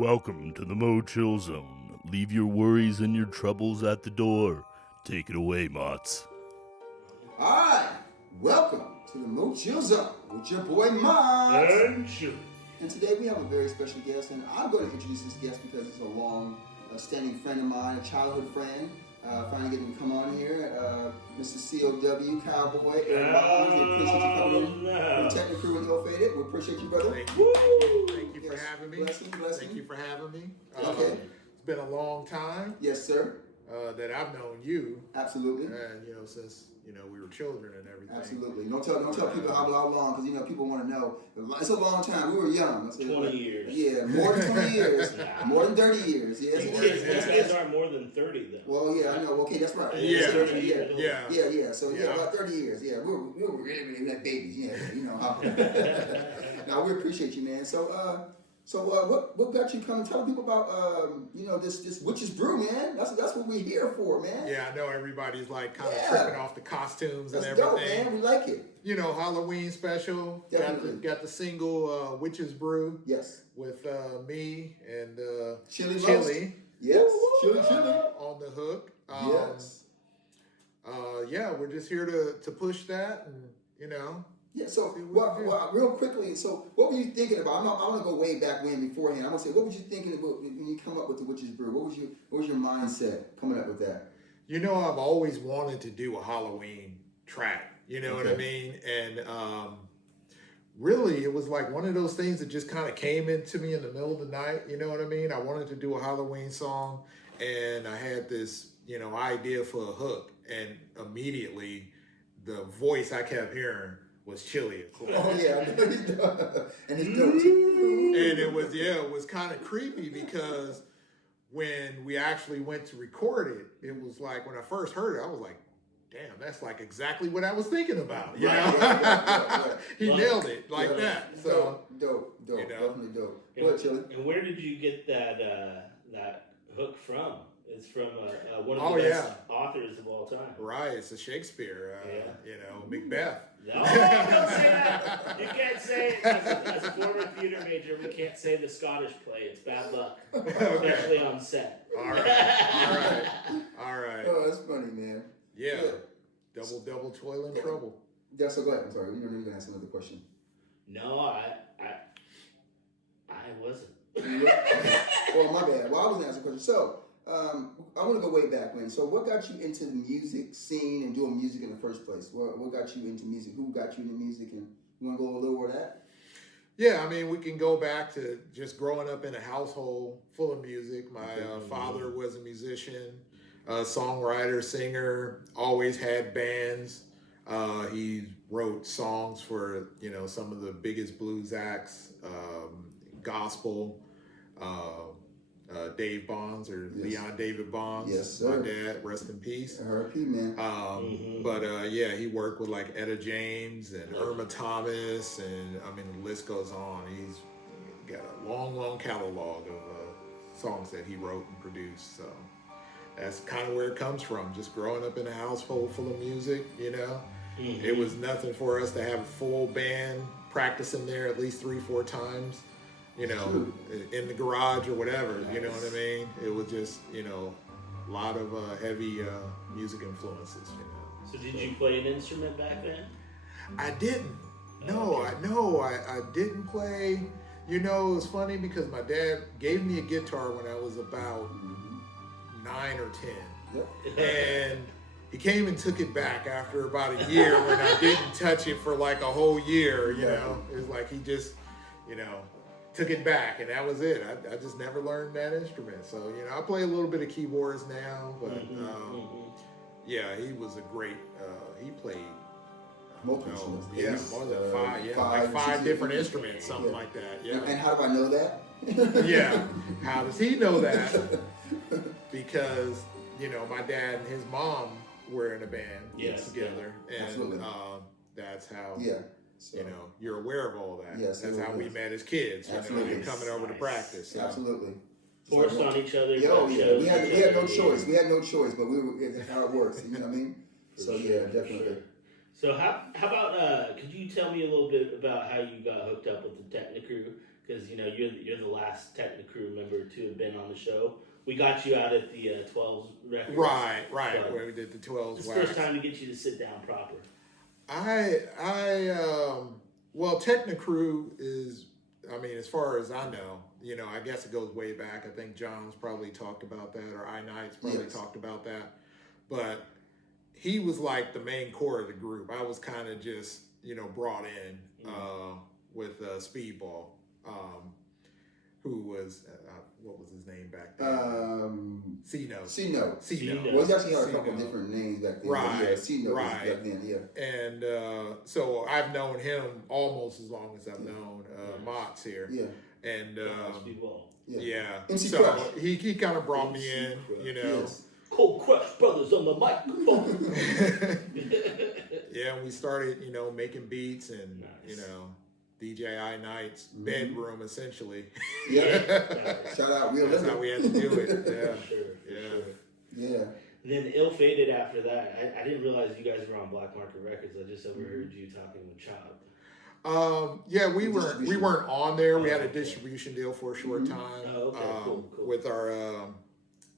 Welcome to the MoChill Zone. Leave your worries and your troubles at the door. Take it away, Mots. Alright, welcome to the MoChill Zone with your boy Mods. And today we have a very special guest, and I'm going to introduce this guest because it's a long-standing friend of mine, a childhood friend. Finally getting to come on here, Mr. COW, Cowboy, Eric Bonds. We appreciate you coming in. The Technical Crew and Ill Faded. We appreciate you, brother. Thank you for having me. Blessing. Thank you for having me. Okay. It's been a long time Yes, sir. that I've known you. Absolutely. And, since, we were children and everything. Absolutely. Don't tell people how long, because, people want to know. It's a long time. We were young. 20 years. Yeah, more than 20 years. More than 30 years. Yes, You guys aren't more than 30, though. Well, yeah, I know. Okay, that's right. Yeah. 30, Yeah. So, about 30 years. Yeah, we were really like babies. Yeah, you know how. Now, we appreciate you, man. So, what got you coming? Tell people about, this Witch's Brew, man. That's what we're here for, man. Yeah, I know everybody's like kind of tripping off the costumes That's and dope, everything. man. We like it. Halloween special. Definitely. Got the single Witch's Brew Yes. with me and Chili. Yes. Chili. On the hook. Yes. We're just here to push that and, Yeah, so real quickly, so what were you thinking about? I want to go way back beforehand. I'm gonna say, what were you thinking about when you come up with the Witch's Brew? What was your mindset coming up with that? I've always wanted to do a Halloween track. You know what I mean? And really, it was like one of those things that just kind of came into me in the middle of the night. You know what I mean? I wanted to do a Halloween song, and I had this, idea for a hook, and immediately the voice I kept hearing was Chili, of course. Oh yeah, and his notes. And it was kind of creepy because when we actually went to record it was like when I first heard it, I was like, damn, that's like exactly what I was thinking about. Right. He nailed it like that. So dope, definitely dope. What, Chili? And where did you get that hook from? It's from one of the best authors of all time. Right, it's a Shakespeare, Macbeth. No, don't say that. You can't say it. As a former theater major, we can't say the Scottish play. It's bad luck, especially on set. All right. Oh, that's funny, man. Yeah. Double toil and trouble. Yeah, so go ahead. I'm sorry. You're going to ask another question. No, I wasn't. Well, my bad. Well, I was going to ask a question. So, I want to go way back when. So what got you into the music scene and doing music in the first place? What got you into music? Who got you into music? And you want to go a little over that? Yeah, I mean, we can go back to just growing up in a household full of music. My father was a musician, songwriter, singer, always had bands. He wrote songs for, some of the biggest blues acts, gospel, Dave Bonds or Leon David Bonds. Yes, sir. My dad, rest in peace. R.I.P., man. But he worked with like Etta James and Irma Thomas, and the list goes on. He's got a long catalog of songs that he wrote and produced. So that's kind of where it comes from. Just growing up in a household full of music, It was nothing for us to have a full band practicing there at least 3-4 times. In the garage or whatever, you know what I mean? It was just, a lot of heavy music influences, So did you play an instrument back then? I didn't. No, I didn't play. It was funny because my dad gave me a guitar when I was about 9 or 10. Yep. And he came and took it back after about a year when I didn't touch it for like a whole year, It was like he just, took it back, and that was it. I just never learned that instrument. So, I play a little bit of keyboards now, but he was a great, he played Multiple instruments. More than five different instruments, something like that. Yeah. And how do I know that? Yeah. How does he know that? Because, my dad and his mom were in a band together, and that's how So, you're aware of all that. Yes, that's how we met as kids. Absolutely. Coming over to practice. So. Absolutely. Forced on each other. We had no choice. We had no choice, but that's how it works. You know what I mean? So definitely. So how about could you tell me a little bit about how you got hooked up with the Technical Crew? because you're the last Technicrew member to have been on the show. We got you out at the 12s records. Right, where we did the 12s. It's the first time to get you to sit down proper. Well, Technicrew is, I mean, as far as I know, I guess it goes way back. I think John's probably talked about that, or I-Night's probably talked about that. But he was like the main core of the group. I was kind of just, brought in with Speedball, who was, what was his name back then? C-Note. C-Note. C-Note. Well, he actually had a couple different names back then. Right. Yeah, C-Note right. back then, yeah. And so I've known him almost as long as I've known Mott's here. Yeah. And yeah. MC so Crush. He kind of brought me in, Yes. Cold Crush Brothers on the microphone. Yeah, and we started, making beats and, DJ I-Night's bedroom, essentially. Yeah. Shout out Real That's how we had to do it. Yeah. Sure. Yeah. And then Ill Fated after that. I didn't realize you guys were on Black Market Records. I just overheard you talking with Chop. Yeah, we weren't on there. We had a distribution deal for a short time. Oh, okay, cool. With our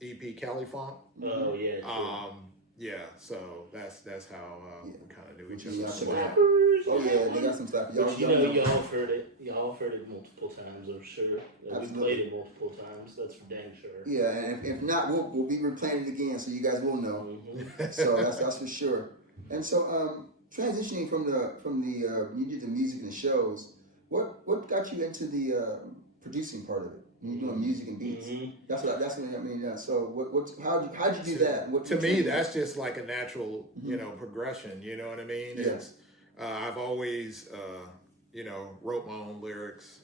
EP Cali Funk. Oh yeah. True. Yeah, so that's how we kind of do each other. Slappers. Oh yeah, they got some stuff. But y'all have heard it. Y'all have heard it multiple times, I'm sure. We played it multiple times. That's for dang sure. Yeah, and if not, we'll be replaying it again, so you guys will know. Mm-hmm. So that's for sure. And so transitioning from the you did the music and the shows. What got you into the producing part of it? You're doing music and beats. Mm-hmm. That's what I mean. Yeah. So how'd you do that? To me, that's just like a natural, progression. You know what I mean? Yeah. It's, I've always, wrote my own lyrics.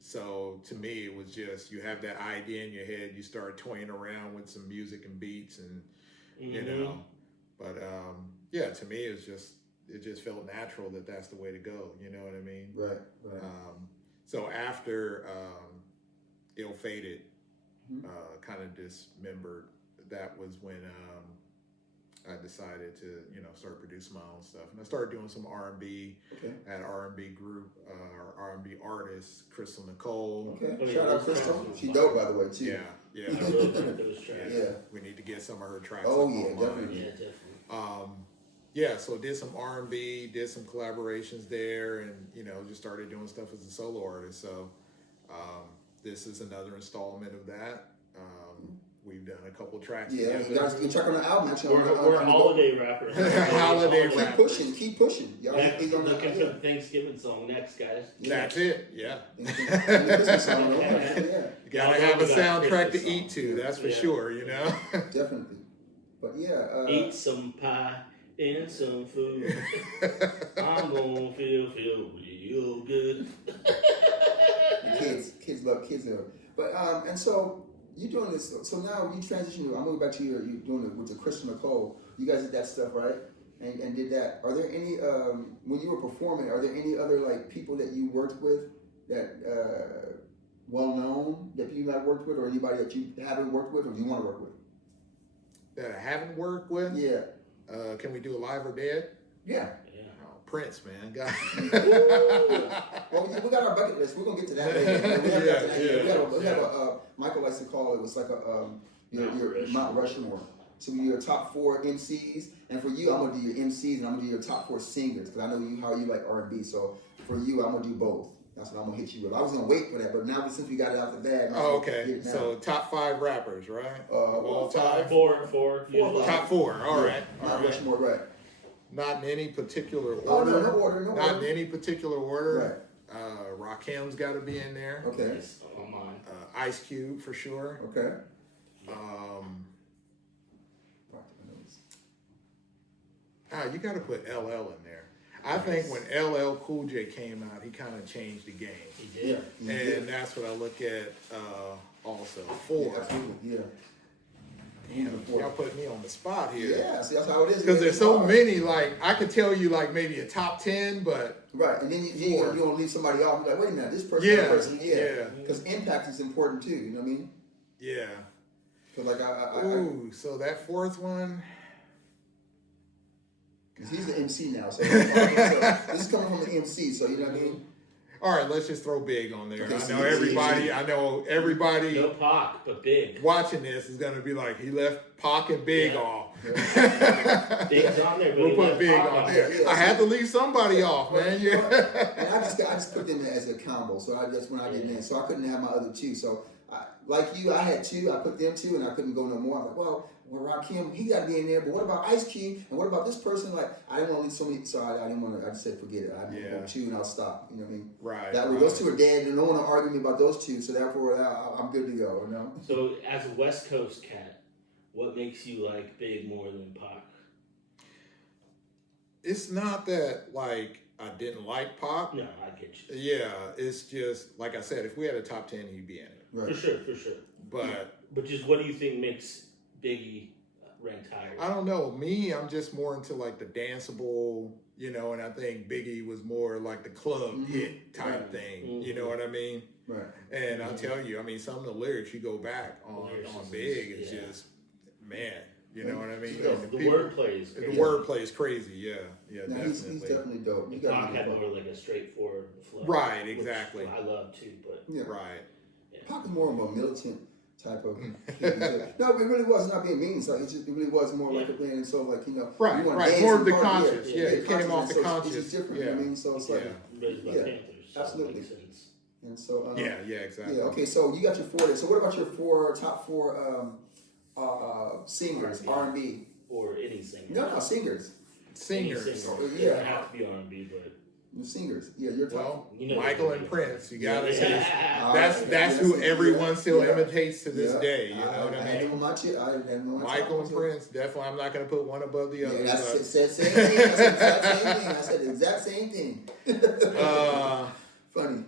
So to me, it was just you have that idea in your head. You start toying around with some music and beats, and But to me, it just felt natural that that's the way to go. You know what I mean? Right. So after Ill Fated kind of dismembered, that was when I decided to start producing my own stuff, and I started doing some R&B. Okay. I had an R&B group, our R&B artist Crystal Nicole. Okay. Shout out Crystal. She dope, by the way, too. Yeah. I love those tracks. Yeah. We need to get some of her tracks. Oh up yeah, online. definitely. Yeah, definitely. So did some R&B, did some collaborations there, and just started doing stuff as a solo artist. So this is another installment of that. We've done a couple tracks. Yeah, together. you guys can check on the album. Actually, we're a holiday rapper. Holiday rapper. Keep pushing. Y'all looking for the Thanksgiving song next, guys. That's it. Yeah. Christmas song. Yeah. You gotta have a soundtrack to eat to. That's for sure. Definitely. But yeah. Eat some pie and some food. I'm gonna feel real good. Kids love kids. But and so you're doing this. So now you transition. I'm moving back to you're doing it with the Crystal Nicole. You guys did that stuff, right? And did that. Are there any when you were performing? Are there any other people that you worked with that well known that you have worked with, or anybody that you haven't worked with, or you want to work with? That I haven't worked with? Yeah. Can we do Alive or Dead? Yeah. Prince, man. God. Well, we got our bucket list. We're gonna get to that later. We have a Michael likes to call it was like a your Mount Rushmore. So your top 4 MCs, and for you, I'm gonna do your MCs, and I'm gonna do your top 4 singers because I know how you like R&B. So for you, I'm gonna do both. That's what I'm gonna hit you with. I was gonna wait for that, but now since we got it out the bag. Oh, okay. So top 5 rappers, right? All time. 4. Top 4. All right. Mount Rushmore, right? Not in any particular order. Oh, no order. Not in any particular order. Right. Rakim's got to be in there. Okay. Ice Cube for sure. Okay. You got to put LL in there. I think when LL Cool J came out, he kind of changed the game. He did. And that's what I look at also. 4. Yeah, absolutely. Yeah. Damn, y'all put me on the spot here. Yeah, see, that's how it is. Because there's so many, I could tell you maybe a top 10, but... Right, and then you don't leave somebody off. You're like, wait a minute, this person, Yeah. Because impact is important too, you know what I mean? Yeah. Because so that 4th one... Because he's the MC now, so this is coming from the MC, so you know what I mean? All right, let's just throw Big on there. Okay, I so know everybody. No Pac, but Big. Watching this is gonna be like, he left Pac and Big off. Big's on there, but we'll put Big Pac on there. I had to leave somebody off, man. You know, and I just put them as a combo. So that's when I get in. So I couldn't have my other two. So like you, I had two. I put them two, and I couldn't go no more. I'm like, well, Rakim, he got to be in there. But what about Ice Cube? And what about this person? Like, I didn't want to leave so many. So I didn't want to. I just said, forget it. I go two, and I'll stop. You know what I mean? Right. Those two are dead, and no one will argue me about those two. So therefore, I'm good to go. You know. So as a West Coast cat, what makes you like Big more than Pac? It's not that like I didn't like Pac. No, I get you. Yeah, it's just like I said. If we had a top 10, he'd be in it. Right. For sure. But just what do you think makes Biggie ranked higher? I don't know. Me, I'm just more into like the danceable, you know, and I think Biggie was more like the club hit type thing. You know what I mean? Right. And I'll tell you, I mean, some of the lyrics you go back on Big is just, man, you know what I mean? The wordplay is crazy. The wordplay is crazy, yeah, Now, definitely. He's definitely dope. Pac had more like a straightforward flow. Right, exactly. Which I love too, but Right. Pac is more of a militant type of no, it really was not being mean. So it really was more like a band, and so like you right, more of the conscious. It came off the conscious. It's just different. You know what I mean? So it's like Panthers, absolutely. And so exactly. Yeah, okay. So you got your four there. So what about your top four singers, R&B or any singer? No, singers. Singers. It doesn't have to be R&B, but. Singers, your top. Well, you know Michael and Prince, you gotta say yeah. that's who everyone still imitates to this day. You know what I mean? Michael and Prince, definitely. I'm not gonna put one above the other. I said same thing. I said the exact same thing. Funny.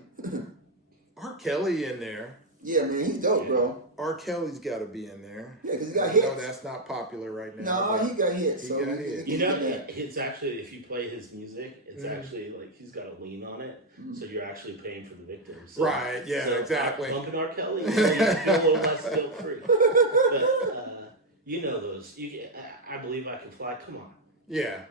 R. Kelly in there. Yeah, man, he's dope, bro. R. Kelly's got to be in there. Yeah, because he got hits. No, that's not popular right now. No, he got hits. He got hits. You know, it's actually, if you play his music, it's actually like he's got a lien on it, so you're actually paying for the victims. So, right, yeah, exactly. Pumping R. Kelly, you feel a little less guilt-free. But, you know those. I Believe I Can Fly, come on. Yeah.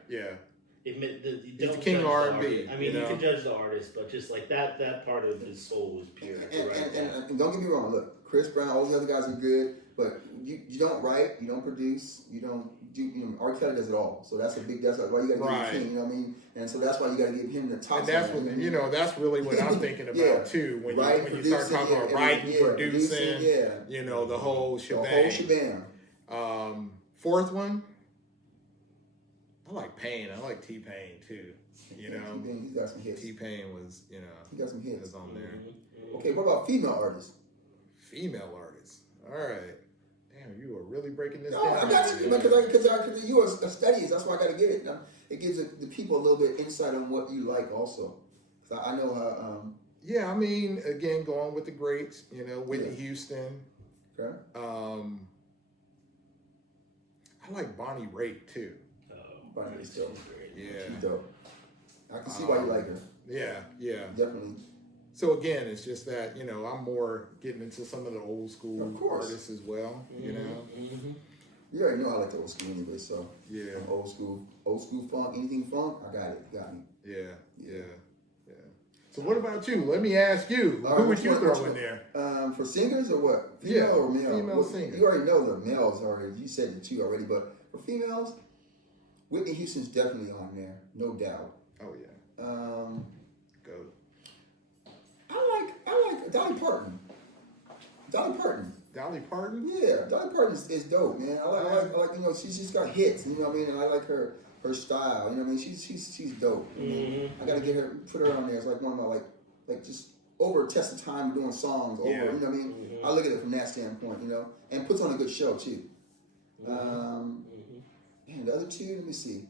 He's the king of R&B. I mean, you can judge the artist, but just like that part of his soul was pure. And don't get me wrong. Look, Chris Brown, all the other guys are good, but you don't write, you don't produce, you don't do. You know, R. Kelly does it all. So that's why you got to give him king. You know what I mean? And so that's why you got to give him the top. And that's what that's really what I'm thinking about too. When you start talking about writing, producing, you know, the whole shebang. The whole shebang. Fourth one. I like Pain. I like T-Pain too. You know, he's got some hits. T-Pain was, he got some hits. Was on there. Okay, what about female artists? Female artists. All right. Damn, you are really breaking this down. I got to because you are studies. That's why I got to get it. It gives the people a little bit insight on what you like also. Because I know how. Yeah, I mean, again, going with the greats. You know, Whitney Houston. Okay. I like Bonnie Raitt too. Bonnie is dope. Yeah. She's dope. I can see why you like her. Yeah. Definitely. So again, it's just that, you know, I'm more getting into some of the old school artists as well, you know. You already know I like the old school anyway, so yeah. I'm old school funk, anything funk, I got it. Got me. Yeah. So what about you? Let me ask you. Who would you throw in there? For singers or what? Female or male? Female singers. You already know the males already. You said the two already, but for females, Whitney Houston's definitely on there, no doubt. Oh yeah. Go. I like Dolly Parton. Dolly Parton? Yeah, Dolly Parton is dope, man. I like you know, she's just got hits, you know what I mean? And I like her style, you know what I mean? She's dope. I gotta put her on there. It's like one of my like just over a test of time doing songs over, you know what I mean? I look at it from that standpoint, you know, and puts on a good show too. And the other two, let me see.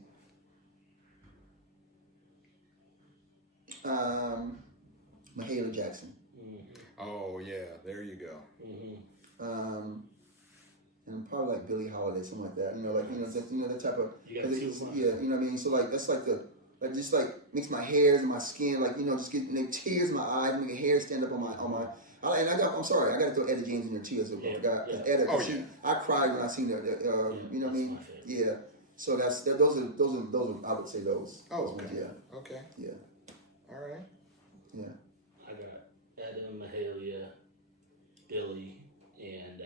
Mahalia Jackson. Oh yeah, there you go. And probably like Billie Holiday, something like that. You know, that type of. You got two. Yeah, you know what I mean. So that's just makes my hairs and my skin just get tears in my eyes, make hair stand up on my. I'm sorry, I got to throw Etta James in there too. I forgot. Etta, I cried when I seen her. You know what I mean? Yeah. So those are I would say those. Oh, okay. Yeah. Okay. Yeah. All right. Yeah. Mahalia, Billy, and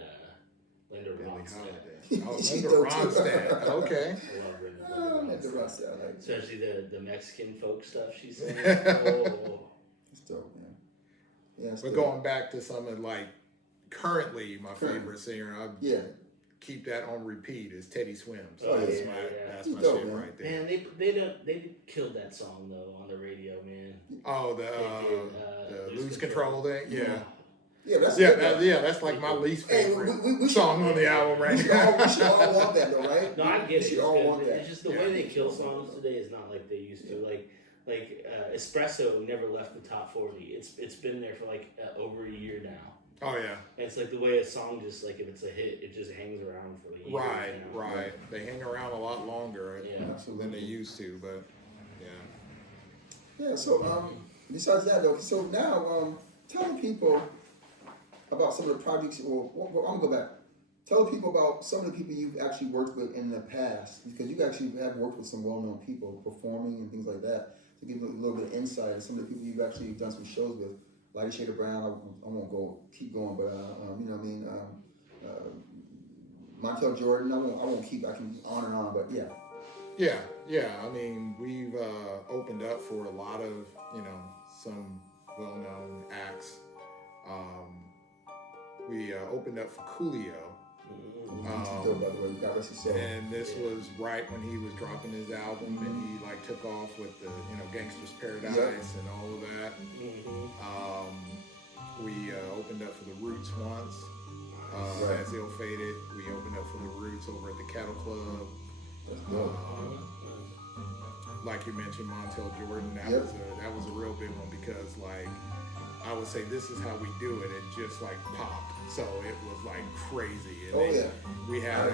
Linda Ronstadt. Oh, Linda Ronstadt. Okay. I love Linda Ronstadt. I like especially the Mexican folk stuff she sings. Oh. It's dope, man. Yeah, but going back to some of like currently my favorite singer, I keep that on repeat is Teddy Swims. Oh, that's yeah. That's my dope, shit man. right there. Man, they killed that song though on the radio, man. Oh, the Lose Control thing. Yeah. Yeah, that's that's like my least favorite song on the album right now. We should all want that though, right? No, I get it. We should all want that. It's just the way they kill songs today is not like they used to. Like Espresso never left the top 40. It's been there for like over a year now. Oh yeah. And it's like the way a song just like if it's a hit, it just hangs around for years. Right. They hang around a lot longer than they used to, but yeah. So besides that though, so now tell the people about some of the projects. Well, I'm gonna go back. Tell the people about some of the people you've actually worked with in the past, because you actually have worked with some well-known people performing and things like that. To give a little bit of insight on some of the people you've actually done some shows with. Lighter Shade of Brown, I won't keep going, but you know what I mean. Montel Jordan, I won't keep. I can on and on, but yeah. Yeah. I mean, we've opened up for a lot of some well-known acts. We opened up for Coolio. And this was right when he was dropping his album, and he like took off with the Gangsta's Paradise and all of that. We opened up for the Roots once as Ill Fated. We opened up for the Roots over at the Cattle Club. Like you mentioned, Montel Jordan. That was a real big one because like I would say this is how we do it. It just like popped. So it was like crazy. And we had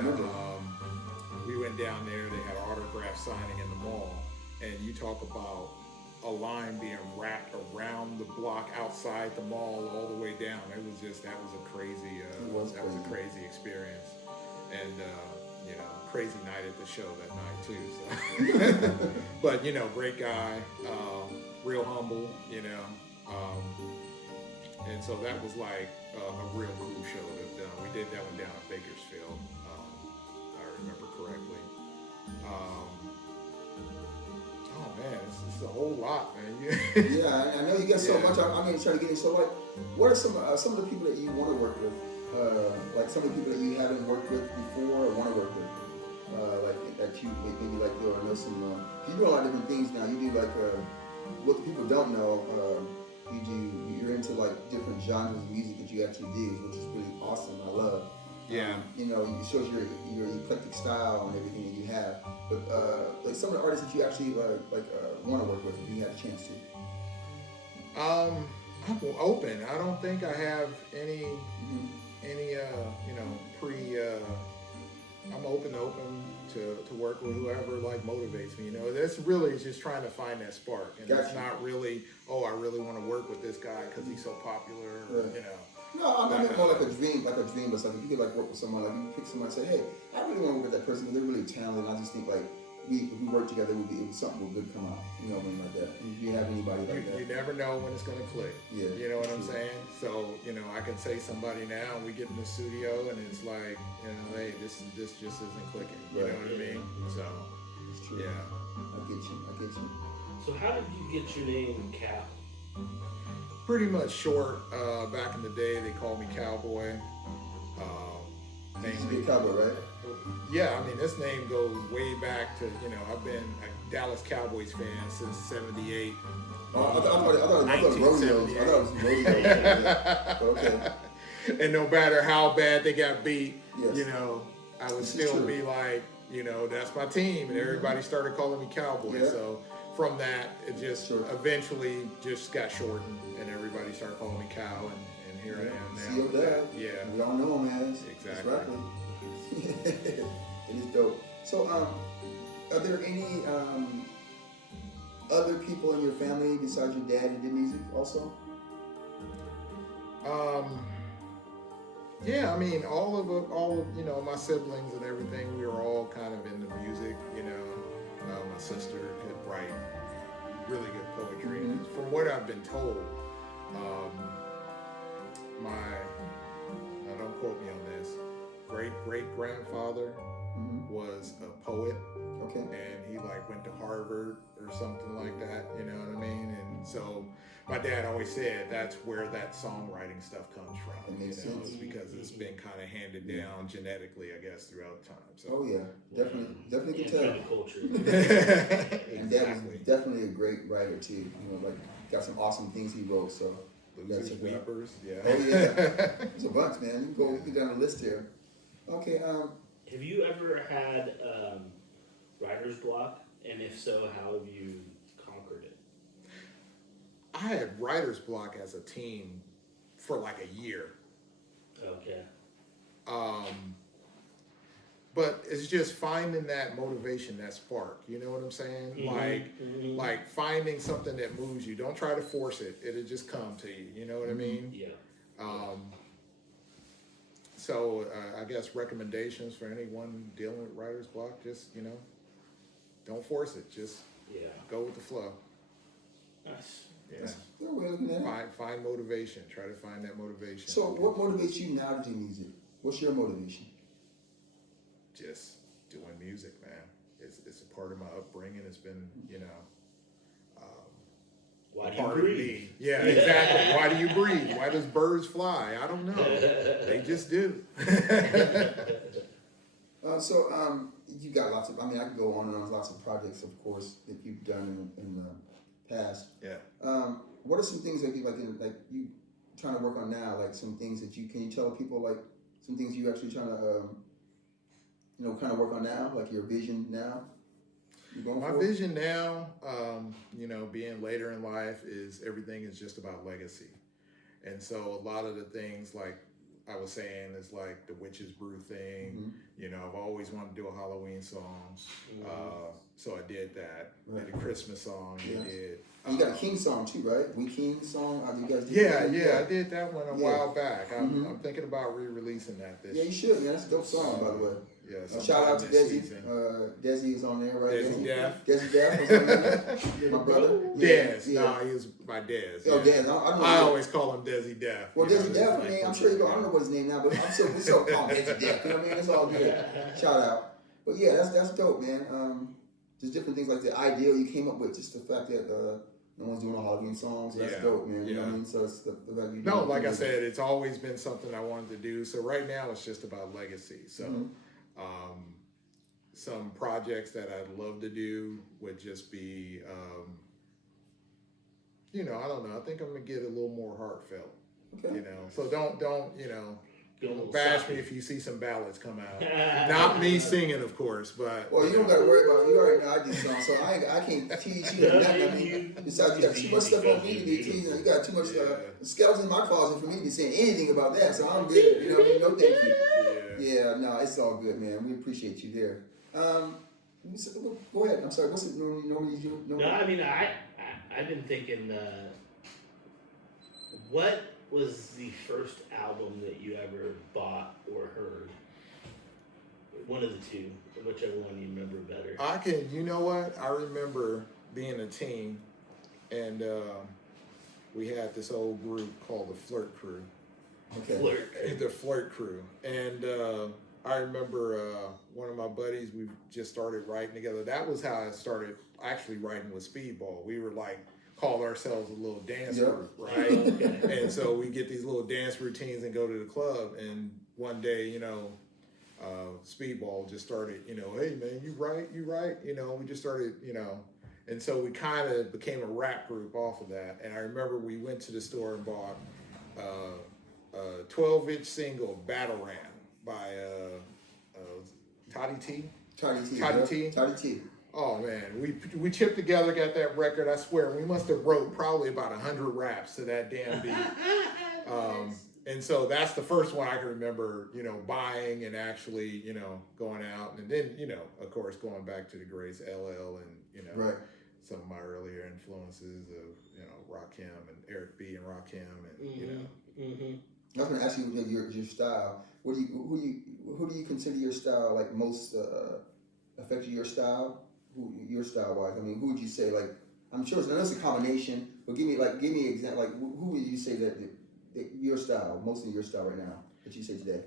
we went down there. They had autograph signing in the mall, and you talk about a line being wrapped around the block outside the mall all the way down. That was a crazy a crazy experience, and crazy night at the show that night too. So. But great guy, real humble, and so that was like a real cool show to have done. We did that one down at Bakersfield, I remember correctly. Oh man, it's a whole lot, man. Yeah, I know you got so much. I'm going to try to get in. So, like, what are some of the people that you want to work with? Like some of the people that you haven't worked with before or want to work with? Like that you maybe like you know some. You do a lot of different things now. You do like what the people don't know. You're into like different genres of music that you actually do, which is really awesome. I love. Yeah. It shows your eclectic style and everything that you have. But like some of the artists that you actually want to work with, if you had a chance to. I'm open. I don't think I have any I'm open to work with whoever like motivates me. That's really just trying to find that spark, and it's not really I really want to work with this guy because he's so popular. Right. No, I mean more like a dream. But like if you could like work with someone, like you pick someone and say, hey, I really want to work with that person because they're really talented. And I just think like if we work together, something will good come out. You know what I mean, like that. If you have anybody like that, you never know when it's gonna click. Yeah, you know what I'm saying. So I can say somebody now, and we get in the studio, and it's like hey, this just isn't clicking. You know what I mean? So it's true. Yeah, I get you. So how did you get your name, Cal? Pretty much short. Back in the day, they called me Cowboy. Mainly Cowboy, right? Yeah, I mean this name goes way back to I've been a Dallas Cowboys fan since '78. I thought it was rodeos. I thought it was rodeos. Yeah. Okay. And no matter how bad they got beat, yes. I would still be like, that's my team, and everybody started calling me Cowboy. Yeah. So from that, it just eventually just got shortened, and everybody started calling me Cow, and here I am now. See your dad. Yeah. We all know him as. Exactly. It is dope. So, are there any other people in your family besides your dad who did music also? Yeah, I mean, all of my siblings and everything, we were all kind of into music. My sister could write really good poetry, and from what I've been told, now don't quote me on this, great-great-grandfather was a poet. Okay. And he like went to Harvard or something like that, you know what I mean? And so my dad always said that's where that songwriting stuff comes from. It makes sense. It's because it's been kind of handed down genetically, I guess, throughout time. So. Oh yeah, definitely can tell. Culture. And Dad was definitely a great writer too. You know, like got some awesome things he wrote. So Losers, Weepers, yeah. Oh yeah, there's a bunch, man. You can go down the list here. Okay. Have you ever had writer's block? And if so, how have you conquered it? I had writer's block as a teen for like a year. Okay. But it's just finding that motivation, that spark. You know what I'm saying? Like finding something that moves you. Don't try to force it. It'll just come to you. You know what I mean? Yeah. So I guess recommendations for anyone dealing with writer's block, just, don't force it. Just go with the flow. Nice. Yeah. Find motivation. Try to find that motivation. So what motivates you now to do music? What's your motivation? Just doing music, man. It's a part of my upbringing. It's been, why do you breathe? Yeah, exactly. Why do you breathe? Why does birds fly? I don't know. They just do. You got lots of, I can go on and on, lots of projects, of course, that you've done in the past. Yeah. What are some things that you you trying to work on now? Like some things that can you tell people, like some things you actually trying to, kind of work on now, like your vision now? My vision now, being later in life is everything is just about legacy. And so a lot of the things like I was saying is like the Witch's Brew thing. I've always wanted to do a Halloween song. So I did that. Right. Did a Christmas song. Yeah. I did. You got a King song too, right? We King song. You guys did I did that one a while back. I'm thinking about re-releasing that this. Yeah, you should, man. That's a dope song, by the way. Yeah. Shout out to Desi. Desi is on there, right? Desi Def. Desi Def is on there. My brother. Dez. Yeah. No, he was my Dez. Oh, yeah. Dez. I always call him Desi Def. Well, Desi Def, I'm sure you go. I don't know what his name now, but we still call him Desi Def. You know what I mean? It's all good. Shout out. But yeah, that's dope, man. Just different things like the ideal you came up with, just the fact that no one's doing Halloween songs. That's dope, man. You know what I mean? So it's the fact you No, like I said, it's always been something I wanted to do. So right now it's just about legacy. So some projects that I'd love to do would just be, I don't know. I think I'm gonna get a little more heartfelt. Okay. So don't bash me if you see some ballads come out. Not me singing, of course, but. Well, you don't got to worry about it. You already know I do songs, so I can't tease you. Besides, you got too much stuff on me to be teasing. You got too much skeletons in my closet for me to be saying anything about that, so I'm good. You know what I mean? No, thank you. Yeah, no, it's all good, man. We appreciate you there. Go ahead. I'm sorry. What's it normally you do? No, I've been thinking, what was the first album that you ever bought or heard? One of the two, whichever one you remember better. You know what? I remember being a teen, and we had this old group called the Flirt Crew. Okay. The Flirt Crew. And I remember one of my buddies, we just started writing together. That was how I started actually writing with Speedball. We were called ourselves a little dance group, right? And so we get these little dance routines and go to the club. And one day, Speedball just started, hey man, you write? We just started, and so we kind of became a rap group off of that. And I remember we went to the store and bought a 12-inch single, Battle Ram, by Toddy T. Toddy T. Oh man, we chipped together, got that record. I swear, we must have wrote probably about 100 raps to that damn beat. And so that's the first one I can remember, buying and actually, going out, and then, of course, going back to the greats, LL, and right. Some of my earlier influences of, Rakim and Eric B. and Rakim, and I was going to ask you your style. Who do you consider your style most affected your style? Your style wise? Who would you say I'm sure it's a combination, but give me an example. Who would you say that your style, mostly your style right now that you say today?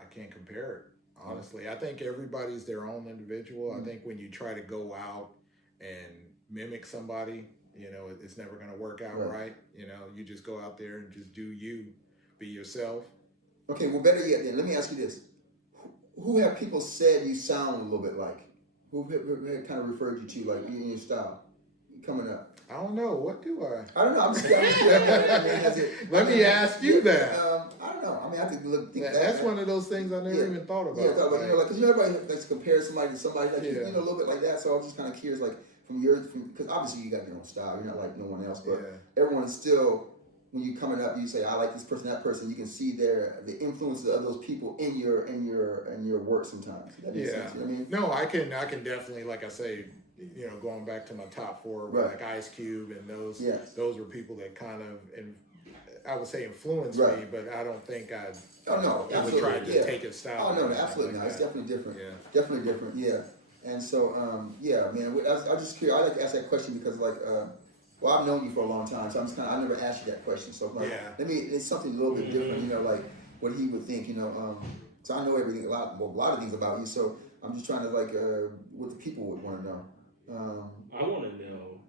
I can't compare it, honestly. I think everybody's their own individual. I think when you try to go out and mimic somebody, you know, it's never going to work out right. You know, you just go out there and just do you, be yourself. Okay, well, better yet then, let me ask you this. Who have people said you sound a little bit like? Who have kind of referred you to, like, in your style coming up? I don't know. What do I? I don't know. I'm just kidding. Let me ask you that. I don't know. I mean, I have to think that's one of those things I never even thought about. Yeah, because everybody likes to compare somebody to somebody, like, you know, a little bit like that. So I was just kind of curious, like, because obviously you got your own style. You're not like no one else, but everyone's still, when you're coming up, you say, I like this person, that person. You can see the influence of those people in your work sometimes. That makes sense. You know what I mean? No, I can definitely, like I say, you know, going back to my top four, like Ice Cube and those were people that kind of, I would say, influenced me, but I don't think I'd ever tried to take a style. Oh no, absolutely not. It's definitely different. Yeah. Definitely different. Yeah. And so, man, I was just curious. I like to ask that question because, like, well, I've known you for a long time, so I never asked you that question. So, like, it's something a little bit different, you know, like what he would think, you know. So I know everything, a lot of things about you. So I'm just trying to, like, what the people would want to know. I want to know,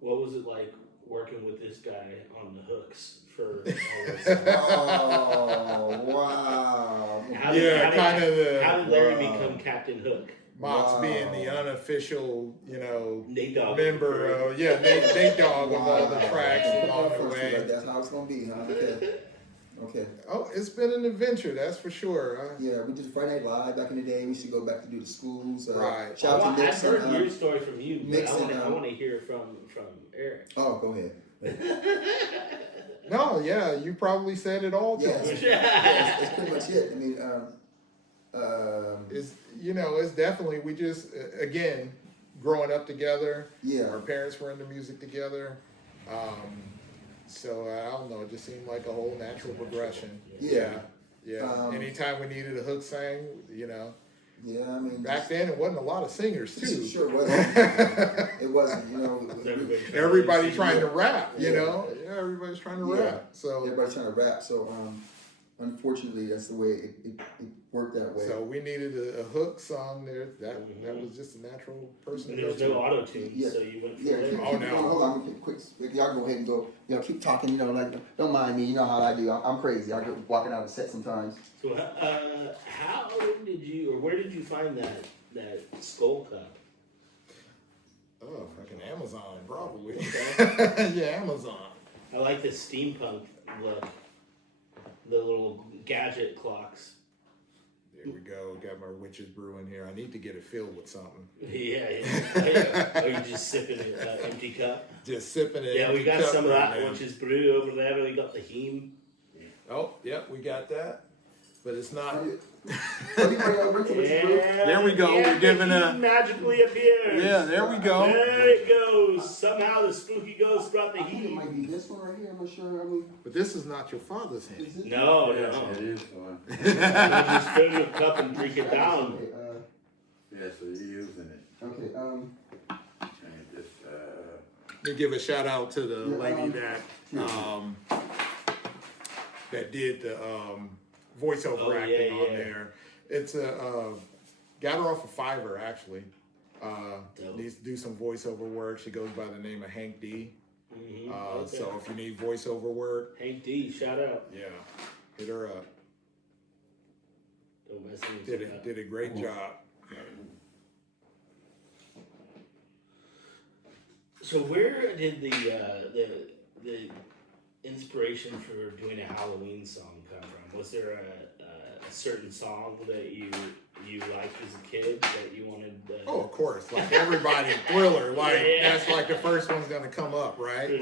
what was it like working with this guy on the hooks for all this? Oh, wow. How did Larry become Captain Hook? Mott's being the unofficial, you know, Nate Dogg member of, Nate Dogg of all the tracks along the way. Like, that's how it's going to be, huh? Okay. Oh, it's been an adventure, that's for sure. Yeah, we did Friday Night Live back in the day. We used to go back to do the schools. Right. Shout out to Mix. I've heard your story from you, but I want to hear from Eric. Oh, go ahead. No, you probably said it all to us. It's pretty much it. I mean, it's definitely, we just, again, growing up together. Yeah. Our parents were into music together. So I don't know, it just seemed like a whole natural progression. Yeah. Anytime we needed a hook sang, you know. Yeah, I mean, back then it wasn't a lot of singers too. Sure wasn't. It wasn't, you know. Everybody trying to rap, you know. Yeah, everybody's trying to rap. So everybody's trying to rap. So unfortunately, that's the way it worked that way. So we needed a hook song there. That was just a natural person. And there was no auto tune, so you went for it. Hold on, quick. Y'all go ahead and go. You know, keep talking. You know, like, don't mind me. You know how I do. I'm crazy. I go walking out of set sometimes. So how did you, or where did you find that skull cup? Oh, fucking Amazon, probably. Yeah, Amazon. I like the steampunk look. The little gadget clocks. There we go. Got my witch's brew in here. I need to get it filled with something. Yeah. Are you just sipping an empty cup? Just sipping it. Yeah, we got some of that witch's brew over there. We got the heme. Oh, yep, we got that. But it's not. There we go. We're giving a magically appears. Yeah, there we go. There it goes. Somehow the spooky ghost brought the heat. It might be this one right here. I'm not sure. But this is not your father's hand. No. It is one. You just fill your cup and drink it down. Yeah, so you're using it. Okay. And just, Let me give a shout out to the lady that did the voiceover acting on there. It's got her off of Fiverr actually. Needs to do some voiceover work. She goes by the name of Hank D. So if you need voiceover work, Hank D, shout out. Yeah, hit her up. Don't mess anything up. Did a great job. So where did the inspiration for doing a Halloween song come from? Was there a certain song that you liked as a kid that you wanted? Oh, of course, like everybody, Thriller. Like that's like the first one's gonna come up, right?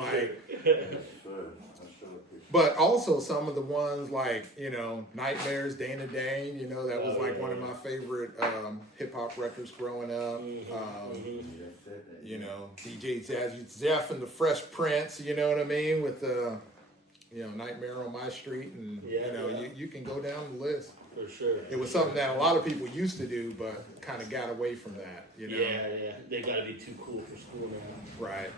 But also some of the ones like, you know, Nightmares, Dana Dane, you know, that was like one of my favorite hip hop records growing up. You know, DJ Zazzy Jeff and the Fresh Prince, you know what I mean? With the, you know, Nightmare on My Street, and you can go down the list. For sure. It was something that a lot of people used to do, but kind of got away from that, you know? Yeah. They gotta be too cool for school now. Right.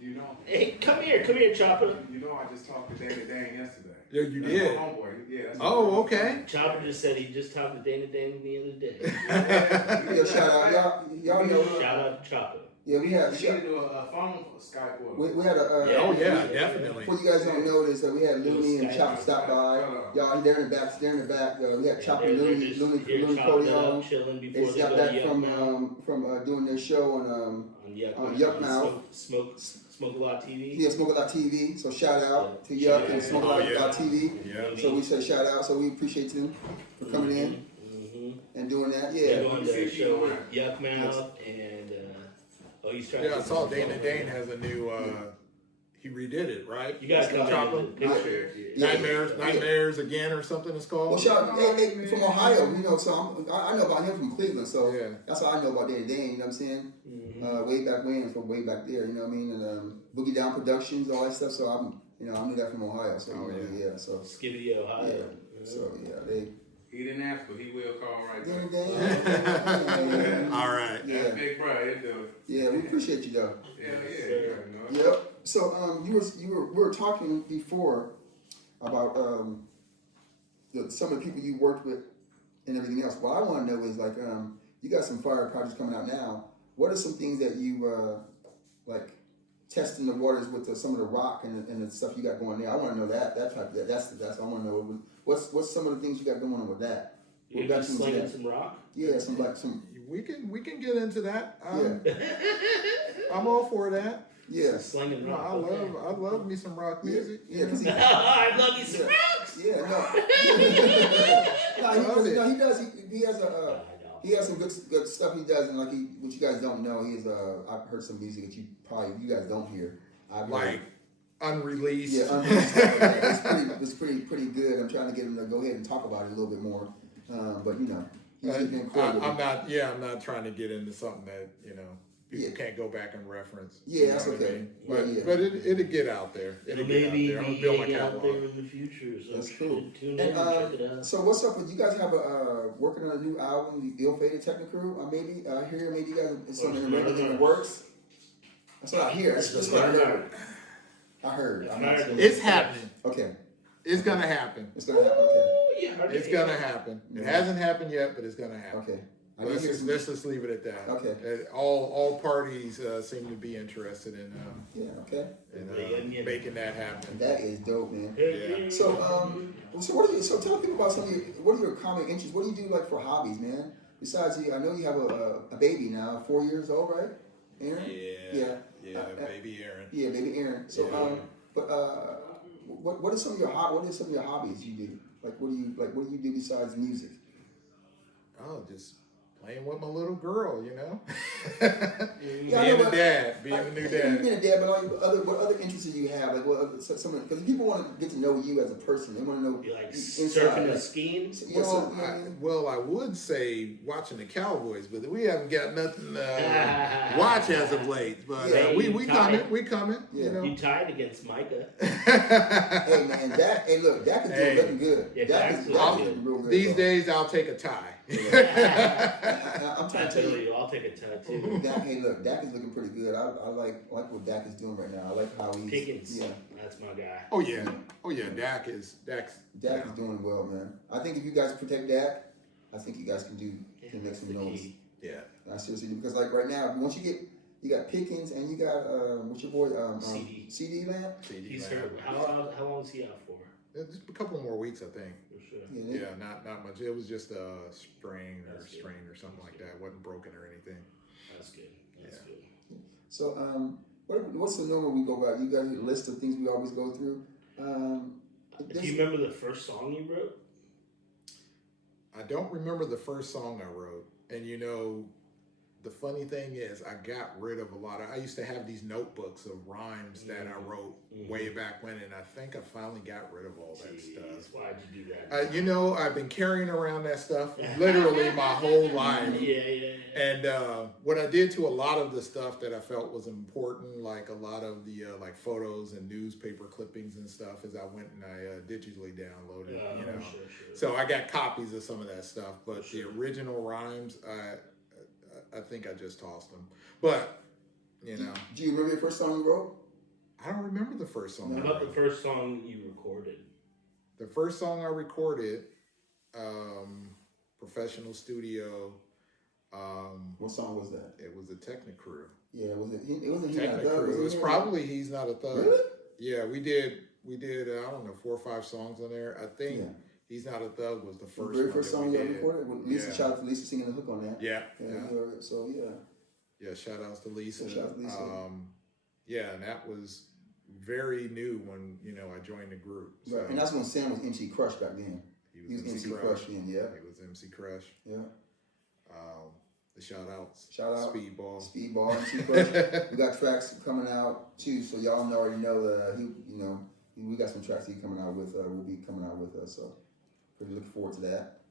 You know. Hey, come here, Chopper. You know, I just talked to Danny Dang yesterday. Yeah, you That's did. my homeboy. Yeah. That's Oh, okay. Chopper just said he just talked to Dana Dang the other day. Yeah, shout out. Y'all know. Shout out Chopper. Yeah, we had. We need to do a phone Skype with him. We had a. Oh yeah, definitely. For you guys don't know this, we had Looney and Chop stop by. Hold on. Y'all, they're in the back. They're in the back. We had Chop and Looney Chopping Cody chilling They before just they got go back to Yuck from doing their show on on Yuck Mouth. Smoke a lot TV. Yeah, Smoke a Lot TV. So shout out to Yuck and Smoke a Lot TV. Yeah. So we say shout out. So we appreciate them for coming in and doing that. Yeah. They're going to their show with Yuck Mouth and he's trying. Yeah, I saw Dana Dane has a new. He redid it, right? You gotta come Chopper. in the picture. Yeah. Nightmares again, or something it's called. Well, shout out hey, from Ohio, you know. So I know about him from Cleveland. So Yeah. that's how I know about Danny Dane. You know what I'm saying? Way back when, from way back there. You know what I mean? And Boogie Down Productions, all that stuff. So I knew that from Ohio. So yeah. So Skibbity, Ohio. yeah. So yeah, He didn't ask, but he will call right Danny back. Dane. All right. Yeah. That's Big Bro, he'll do it. Yeah, we appreciate you though. Yeah. You already know. Yep. So we were talking before about some of the people you worked with and everything else. What I want to know is like you got some fire projects coming out now. What are some things that you like testing the waters with some of the rock and the stuff you got going there? I want to know that type of that's I want to know what's some of the things you got going on with that. You What got got you into slinging that? some rock? Yeah, some. We can get into that. Yeah. I'm all for that. Yeah. Slinging No, rock. I love me some rock music. Yeah, because he. I love you some Yeah. rocks. Yeah, no. He does. He has a. He has some good stuff he does, and what you guys don't know, he is. I've heard some music that you guys don't hear. Like unreleased. Yeah, unreleased stuff like that. It's pretty good. I'm trying to get him to go ahead and talk about it a little bit more, but he's been cool. I'm not trying to get into something that people can't go back and reference. Yeah, that's okay. I mean? But it'll get out there. It'll maybe maybe I'm build my be out catalog. there in the future. So That's cool. Tune in And and check it out. so what's up with you guys? Have working on a new album, the Ill Fated Technicrew? Maybe I hear maybe you guys it's something in the works. That's what I hear. That's what I heard. It's happening. Okay. It's gonna happen. It's gonna happen. Okay. It's gonna happen. It hasn't happened yet, but it's gonna happen. Okay. Let's just leave it at that. Okay. All parties seem to be interested in Okay. making that happen. That is dope, man. Yeah. So so tell people about what are your common interests? What do you do like for hobbies, man? Besides I know you have a baby now, 4 years old, right? Aaron? Yeah. Baby Aaron. Yeah, baby Aaron. So what are some of your hobbies you do? Like what do you do besides music? Oh, just playing with my little girl, being Yeah, a dad, being a new dad. Being a dad, but what other interests do you have? Like what other, because people want to get to know you as a person. They want to know You like inside, surfing and skiing? Well, I would say watching the Cowboys, but we haven't got nothing to watch as of late. But we coming. Yeah. You tied against Micah. Hey man, Dak is looking good. Yeah, Dak is looking real good. These days, I'll take a tie. I'm trying to tell you. I'll take a tie too. Dak is looking pretty good. I like what Dak is doing right now. I like how he's Pickens. Yeah. That's my guy. Oh yeah. Dak is doing well, man. I think if you guys protect Dak, I think you guys can make some noise. Yeah. I seriously do, because like right now, once you got Pickens and you got what's your boy CD Lamb. He's hurt. How long is he out for? Just a couple more weeks, I think. For sure. Yeah, Not much. It was just a strain or something like that. It wasn't broken or anything. That's good. That's good. So what's the normal we go about? You got a list of things we always go through. Do you remember the first song you wrote? I don't remember the first song I wrote, and the funny thing is, I got rid of a lot of. I used to have these notebooks of rhymes that I wrote way back when, and I think I finally got rid of all that stuff. Why'd you do that? I've been carrying around that stuff literally my whole life. Yeah. And what I did to a lot of the stuff that I felt was important, like a lot of the like photos and newspaper clippings and stuff, is I went and I digitally downloaded. Sure. So I got copies of some of that stuff, but the original rhymes, I think I just tossed them. But do you remember your first song you wrote? I don't remember the first song. How about the first song you recorded? The first song I recorded, professional studio. What song was that? It was a Technicrew. Yeah, it wasn't He Not a Technicrew. Thug? It was probably He's Not a Thug. Really? Yeah, we did. I don't know, 4 or 5 songs on there. I think He's Not a Thug was the first. The very first song you did. recorded. With Lisa, shout out to Lisa singing the hook on that. Yeah. So yeah. Yeah, shout outs to Lisa. Shout out to Lisa. Yeah, and that was very new when I joined the group. So Right, and that's when Sam was MC Crush back then. He was MC Crush then, yeah. He was MC Crush. Yeah. The shout outs. Shout out. Speedball, MC Crush. We got tracks coming out too, so y'all already know that we got some tracks he coming out with. Will be coming out with us, so pretty looking forward to that.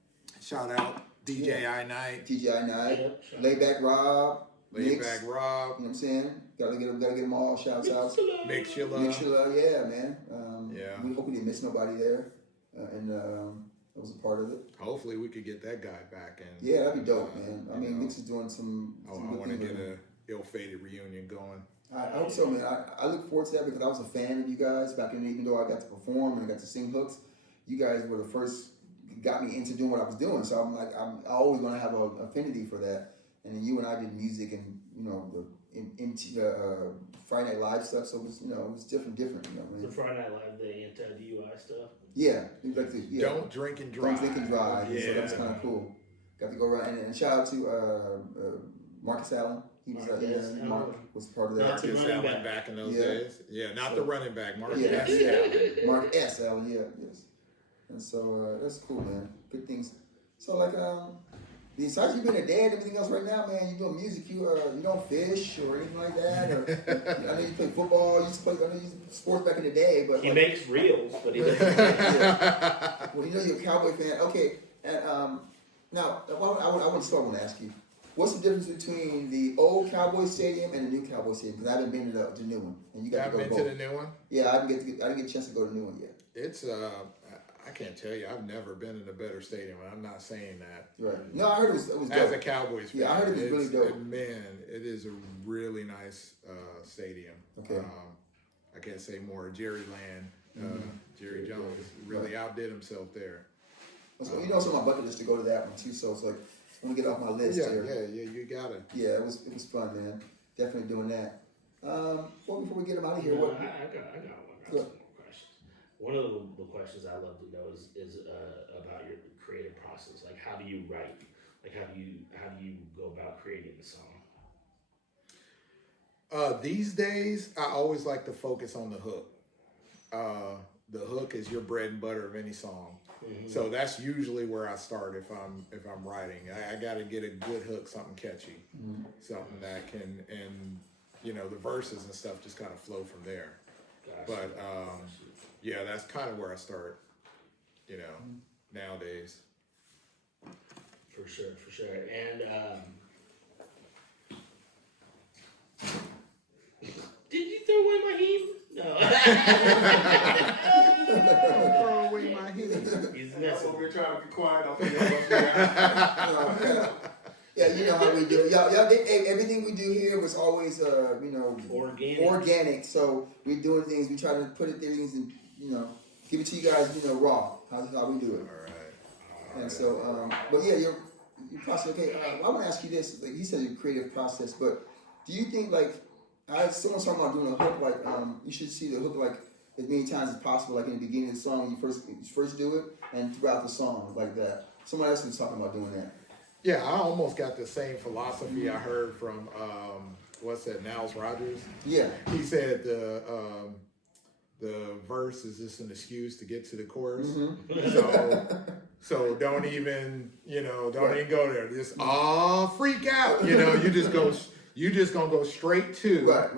Shout out DJ I Night. TGI Night. Yep. Layback Rob. Layback Rob. You know what I'm saying? Gotta get them all. Shouts out. MoChill. Yeah, man. Yeah. We hope we didn't miss nobody there, and that was a part of it. Hopefully we could get that guy back. And Yeah, that'd be dope, man. I mean, Mix is doing some. I want to get a ill-fated reunion going. I hope so, man. I look forward to that because I was a fan of you guys back in. Even though I got to perform and I got to sing hooks, you guys were the first got me into doing what I was doing. So I'm like, I'm always gonna have an affinity for that. And then you and I did music and the Friday Night Live stuff. So it was it was different. The Friday Night Live, the anti-DUI stuff. Yeah, Don't drink and drive. Don't drink and drive. Yeah. So that was kind of cool. Got to go around and shout out to Marcus Allen. He was Mark was part of that. Marcus Allen back in those days. Yeah, not the running back. Mark S. Allen. Mark S. Allen. Yeah, yes. And so that's cool, man. Good things. So like besides you being a dad, everything else right now, man, you doing music. You don't fish or anything like that. Or, I know you play football. You used to play. I know you used to play sports back in the day, but he makes reels, but he doesn't. Well, you're a Cowboy fan. Okay, and now I want to ask you, what's the difference between the old Cowboy Stadium and the new Cowboy Stadium? Because I haven't been to the new one, and you got to go to both. Been to the new one? Yeah, I didn't get a chance to go to the new one yet. It's I can't tell you. I've never been in a better stadium. I'm not saying that. Right. No, I heard it was dope. As a Cowboys fan. Yeah, I heard it was really dope. Man, it is a really nice stadium. Okay. I can't say more. Jerry Land, Jerry Jones really outdid himself there. So it's on my bucket list to go to that one too. So it's like I want to get off my list here. Yeah, you got it. Yeah, it was fun, man. Definitely doing that. Before we get them out of here, I what? got one. Some more questions. One of the questions I love to know is about your creative process. Like, how do you write? Like, how do you go about creating a song? These days, I always like to focus on the hook. The hook is your bread and butter of any song. Mm-hmm. So that's usually where I start if I'm writing. I got to get a good hook, something catchy, something that can, and the verses and stuff just kind of flow from there. Gotcha. But yeah, that's kind of where I start. Nowadays. For sure. And did you throw away my heme? No. Don't throw away my heme. He's That's messing. what we're trying to be quiet on. Yeah, you know how we do. Y'all did, everything we do here was always, organic. So we're doing things. We try to put it things and give it to you guys, raw. How we do it. All right. And so, but yeah, your process. Okay, I want to ask you this. Like you said, your creative process. But do you think someone's talking about doing a hook you should see the hook as many times as possible, like in the beginning of the song when you first do it, and throughout the song like that. Someone else was talking about doing that. Yeah, I almost got the same philosophy I heard from Niles Rodgers. Yeah, he said the verse is just an excuse to get to the chorus. Mm-hmm. So don't even even go there. Just freak out. You just gonna go straight to right.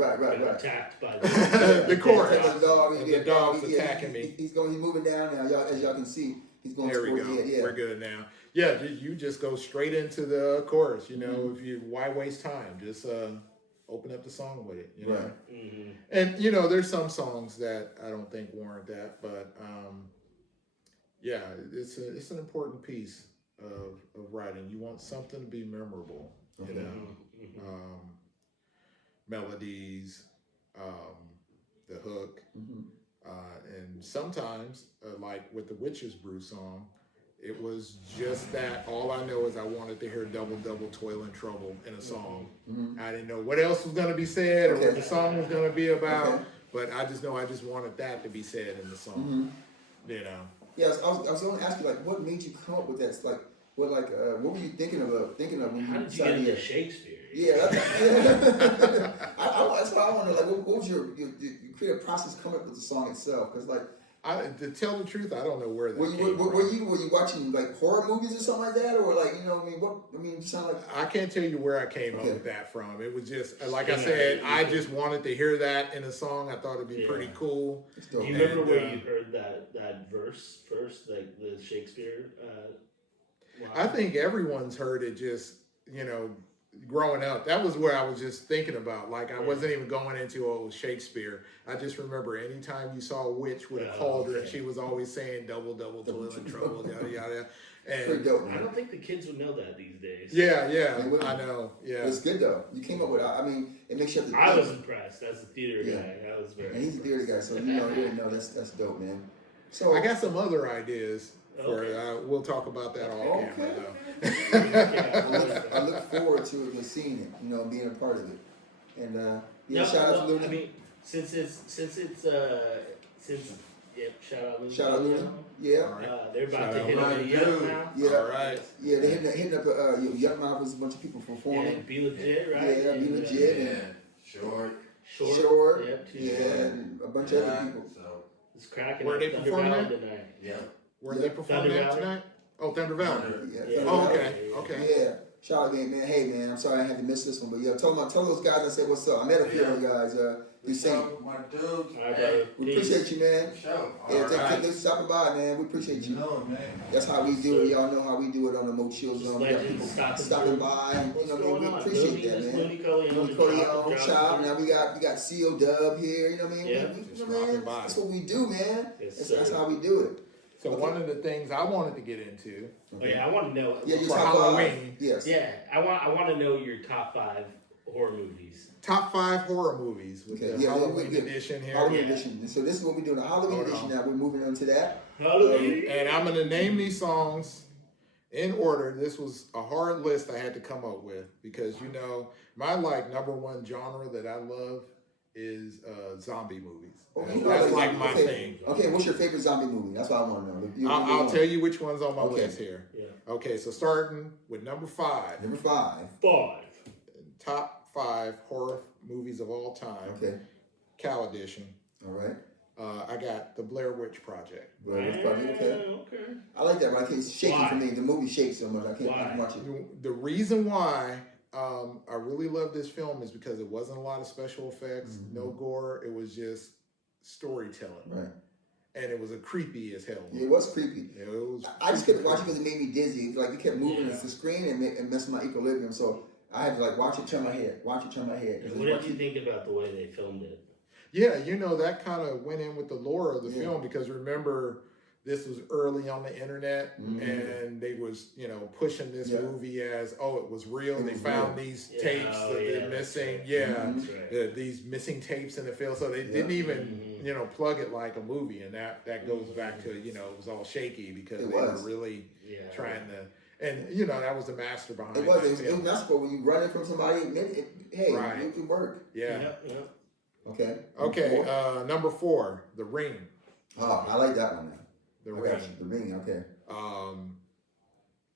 Attacked by the chorus. The dog's attacking me. He's moving down now. As y'all can see, he's going. There we go. Yeah. We're good now. Yeah, you just go straight into the chorus. Why waste time? Just open up the song with it. Right. Mm-hmm. And there's some songs that I don't think warrant that, but yeah, it's an important piece of writing. You want something to be memorable. Melodies, the hook. Mm-hmm. And sometimes, like with the Witch's Brew song, it was just that. All I know is I wanted to hear double, double, toil and trouble in a song. Mm-hmm. I didn't know what else was going to be said or what the song was going to be about, Okay. but I just know I just wanted that to be said in the song. Mm-hmm. You know. Yes, I was going to ask you, like, what made you come up with that? Like, what were you thinking of when How you did you get into Shakespeare? Yeah, that's what I want to know. Like, what was your creative process coming up with the song itself? Because, like, To tell the truth, I don't know where that were came from. were you watching like horror movies or something like that, or like you sound like I can't tell you where I came up with that from. It was just like I said, I just wanted to hear that in a song. I thought it'd be pretty cool. Do you remember where you heard that verse first, like the Shakespeare? I think everyone's heard it. Just growing up, that was where I was just thinking about. Like I wasn't even going into Shakespeare. I just remember anytime you saw a witch with a cauldron, she was always saying double, double, toil and trouble, yada yada. And dope, I don't think the kids would know that these days. Yeah, I know. Yeah, it's good though. You came up with. I mean, it makes you have to. I was impressed as a theater guy. I was very. And he's a theater guy, so you know that's dope, man. So I got some other ideas. We'll talk about that all camera though. I look forward to it, seeing it, being a part of it. And shout out to Luna. I mean, since shout out Luna. Shout out Luna. Yeah. They're about to hit up Yup now. Yeah. All right. Yeah, they're hitting up Yup now. There's a bunch of people performing. And Be Legit, right? Yeah, Be Legit. Yeah. Short. Yep. Too. Yeah, and a bunch of other people. So, It's cracking. Where they Thunder performing Valley at? tonight. yeah. Where they performing at tonight? Oh, Thunder Valley. Yeah. Oh, okay. Yeah. Shout out, man. Hey, man, I'm sorry I had to miss this one, but tell those guys I said what's up. I met a few of you guys. You sing. My dude. Hey, We appreciate you, man. Show. Yeah, thanks for stopping by, man. We appreciate you. No, man. That's how we do it. Y'all know how we do it on the MoChill Zone. We got Legends people stopping by, and What's we going on? appreciate that, man. Looney Corleone Corleone shop. Now we got CO Dub here. You know what I mean? Yeah. Man, that's what we do, man. Yes, That's sir. how we do it. So one of the things I wanted to get into Oh, yeah, I want to know. Yeah, your for top Halloween. 5. Yes. Yeah, I want to know your top 5 horror movies. Top 5 horror movies with the Halloween edition here. Halloween edition. So this is what we're doing. The Halloween edition. Now we're moving on to that. Halloween. And I'm going to name these songs in order. This was a hard list I had to come up with because my number one genre that I love is zombie movies. That's like my thing. Okay, what's your favorite zombie movie? That's what I want to know. I'll tell you which one's on my list here. Yeah. Okay, so starting with number 5. Number 5. Top 5 horror movies of all time. Okay. Cal edition. All right. I got the Blair Witch Project. Blair Witch Project. Okay. I like that, but I can't shake it for me. The movie shakes so much. I can't watch it. The reason why I really love this film is because it wasn't a lot of special effects, no gore. It was just storytelling. Right. And it was a creepy as hell. Yeah, it was creepy. It was I just couldn't watch it because it made me dizzy. Like it kept moving the screen and messing my equilibrium. So I had to watch it, turn my head. Watch it, turn my head. What did you think about the way they filmed it? Yeah, that kind of went in with the lore of the film because remember, this was early on the internet and they was, pushing this movie as, it was real. They found these tapes that they're missing. These missing tapes in the film. So they didn't even, plug it like a movie. And that goes back to, it was all shaky because they were really trying to, and, that was the master behind it. It was masterful when you run it from somebody. It could work. Yeah. Okay. Number 4, The Ring. Oh, I like that one now. The Ring. The Ring, okay.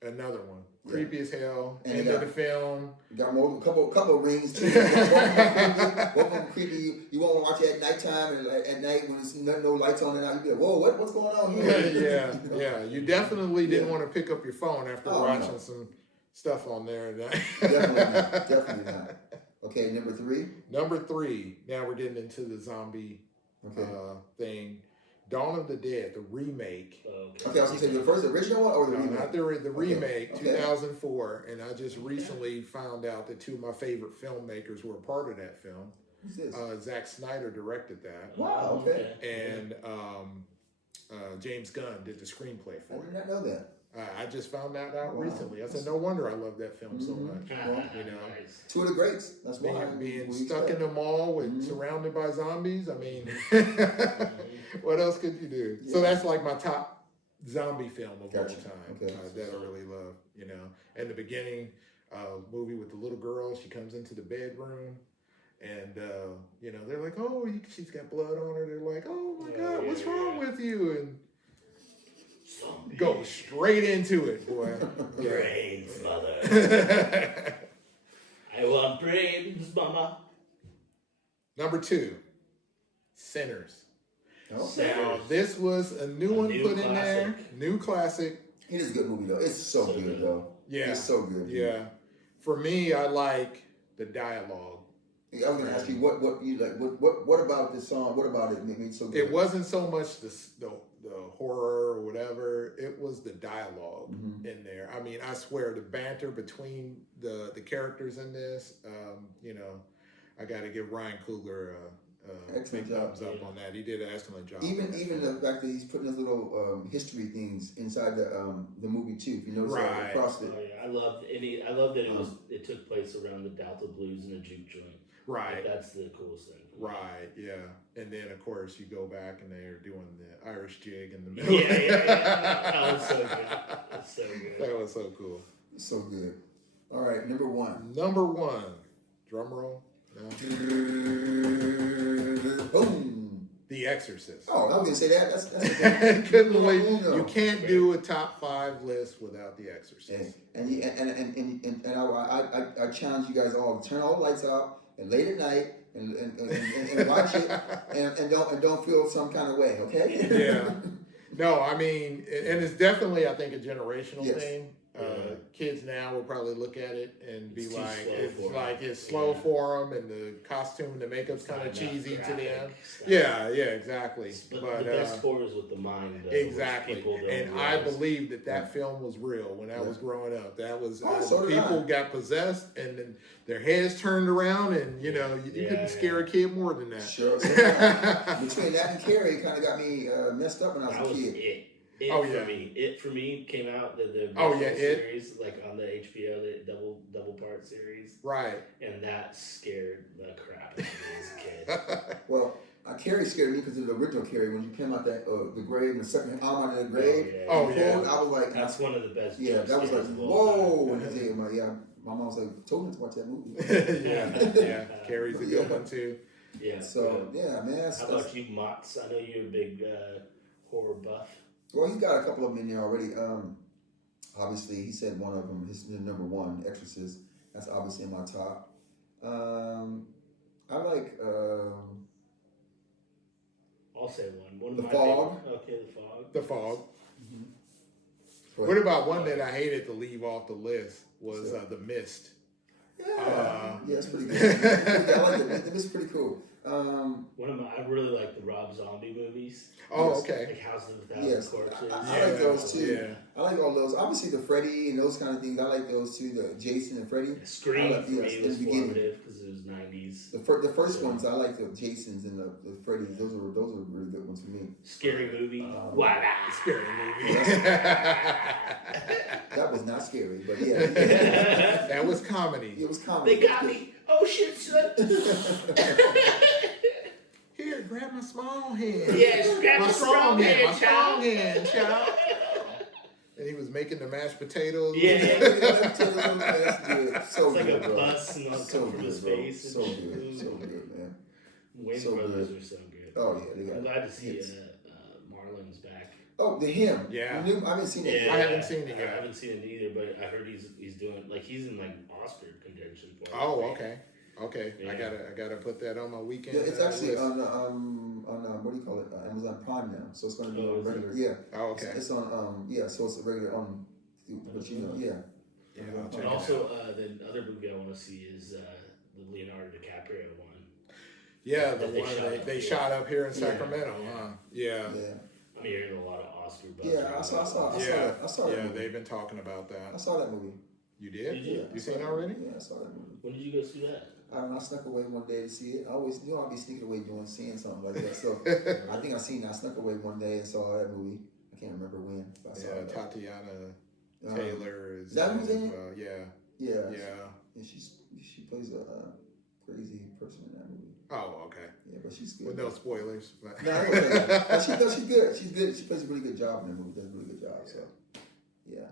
Another one. Creepy as hell. And End of the film. You got a couple of rings too. One of them creepy. You won't watch it at nighttime and at night when there's no lights on and out. You be like, whoa, what's going on here? Yeah. You definitely didn't want to pick up your phone after watching some stuff on there. Definitely not. Okay, number 3. Number 3. Now we're getting into the zombie thing. Dawn of the Dead, the remake. Okay, I was going to say the original one or the remake? Not the remake, 2004. And I just recently found out that 2 of my favorite filmmakers were a part of that film. Who's this? Zack Snyder directed that. Wow, okay. And James Gunn did the screenplay for I it. did not know that. I just found that out recently. I said, no wonder I love that film so much. Well, You know, Nice. two of the greats. That's why. being stuck in the mall with surrounded by zombies. I mean, what else could you do? Yeah. So that's like my top zombie film of all Gotcha. time Okay. that I really love. You know, in the beginning, movie with the little girl, she comes into the bedroom. And, you know, they're like, oh, she's got blood on her. They're like, oh, my God, what's wrong with you? And go straight into it, boy. Brains, mother. I want brains, mama. Number 2, Sinners. Oh. Now, this was a new one new put in there. classic. New classic. It is a good movie though. It's so good though. Yeah. It's so good. Yeah. For me, I like the dialogue. I was gonna ask you what you like. What about this song? What about it made it so good? It wasn't so much the horror or whatever. It was the dialogue in there. I mean, I swear the banter between the characters in this. You know, I got to give Ryan Coogler a Excellent big job. thumbs up on that. He did an excellent job. Even the fact that he's putting his little history things inside the movie too. If you notice that Right. across it. Oh, yeah. I loved that it took place around the Delta Blues in a juke joint. Right. Like, that's the coolest thing. Right, yeah. And then, of course, you go back and they're doing the Irish jig in the middle. Yeah. That was so good. That's so good. That was so cool. So good. All right, number 1. Number 1, drum roll. No. Boom. The Exorcist. Oh, I was gonna say that. That's Couldn't No, wait. no. You can't do a top 5 list without The Exorcist. And I challenge you guys all to turn all the lights out and late at night and watch it and don't feel some kind of way, okay? Yeah. No, I mean, and it's definitely, I think, a generational Yes. thing. Kids now will probably look at it and be It's too like, slow it's for 'em. like it's slow Yeah. for them, and the costume, the makeup's kind of Not enough cheesy to them. graphic stuff. Yeah, exactly. But the best horror is with the mind. Though, which Exactly, people don't and I realize. believe that film was real when I was growing up. That was So did people I. got possessed, and then their heads turned around, and you know you couldn't scare a kid more than that. Sure. Between that and Carrie, it kind of got me messed up when I was That a was kid. it. Oh, For yeah. me. It for me came out the Oh, yeah, original It. series like on the HBO, the double part series, Right. and that scared the crap out of me as a kid. Well, Carrie scared me because of the original Carrie when you came out that the grave and the second arm out of the grave. Oh, and yeah. pulled, I was like, That's one of the best. yeah, jump that was like, scares of all whoa. time. When he said, my mom was like, told me to watch that movie. yeah. Carrie's a good one too. Yeah. So yeah, man. How about you, Mott's? I know you're a big horror buff. Well, he's got a couple of them in there already. Obviously, he said one of them. His number 1, Exorcist. That's obviously in my top. I like. I'll say one. One of The my Fog. favorite- Okay, The Fog. The Fog. What? What about one that I hated to leave off the list was The Mist. Yeah, it's pretty good. I like it. It's pretty cool. I really like the Rob Zombie movies. Oh, Yes. okay. Like House of a Thousand Yes, Corpses. I like those too. Yeah. I like all those. Obviously, the Freddy and those kind of things. I like those too. The Jason and Freddy. Scream I like- for yes, me in was the beginning. formative because it was 90s. The first ones, I like the Jasons and the Freddys. Those are really good ones for me. Scary movie. Voila! Scary movie. That was not scary, but yeah, That was comedy. it was comedy. They got me. Oh shit, son. Here, grab my small hand. Yes, grab my my strong hand. My child. strong hand, child. And he was making the mashed potatoes. Yeah. That's good. So It's like good, a bro. bus and all So come from his good, bro. face. And So shit. good, so good, man. Wayne So Brothers good. are so good. Oh yeah, they got. I'm glad to see hits. Marlon's back. Oh, the hymn. Yeah. The new, I haven't seen it. I haven't seen it I yet. haven't seen it either, but I heard he's doing like he's in like Oscar contention for it. Oh, okay. Okay. Yeah. I gotta put that on my weekend. Yeah, it's actually list. on what do you call it? Amazon Prime now, so it's going to be Oh, on is it? regular. Yeah. Oh, okay. It's on so it's a regular on. But you know, yeah. Yeah, I'll check And it also, the other movie I want to see is the Leonardo DiCaprio one. Yeah, the that they one shot up they here. shot up here in Yeah. Sacramento, huh? Yeah. Yeah. I'm hearing a lot of Oscar buzz. Yeah, around I saw Yeah. that. I saw that Yeah, movie. they've been talking about I that. saw that movie. You did? Did you? Yeah, I You saw seen it that already? movie. Yeah, I saw that movie. When did you go see that? I snuck away one day to see it. I always, I'll be sneaking away seeing something like that. So I think I snuck away one day and saw that movie. I can't remember when. But I saw Yeah, it. Tatiana Taylor is that who's in it? Yeah. And she plays a crazy person in that movie. Oh, okay. Yeah, but she's good. With no spoilers. But. No, she's good. She's good. She plays a really good job in that movie. Does a really good job. So, yeah.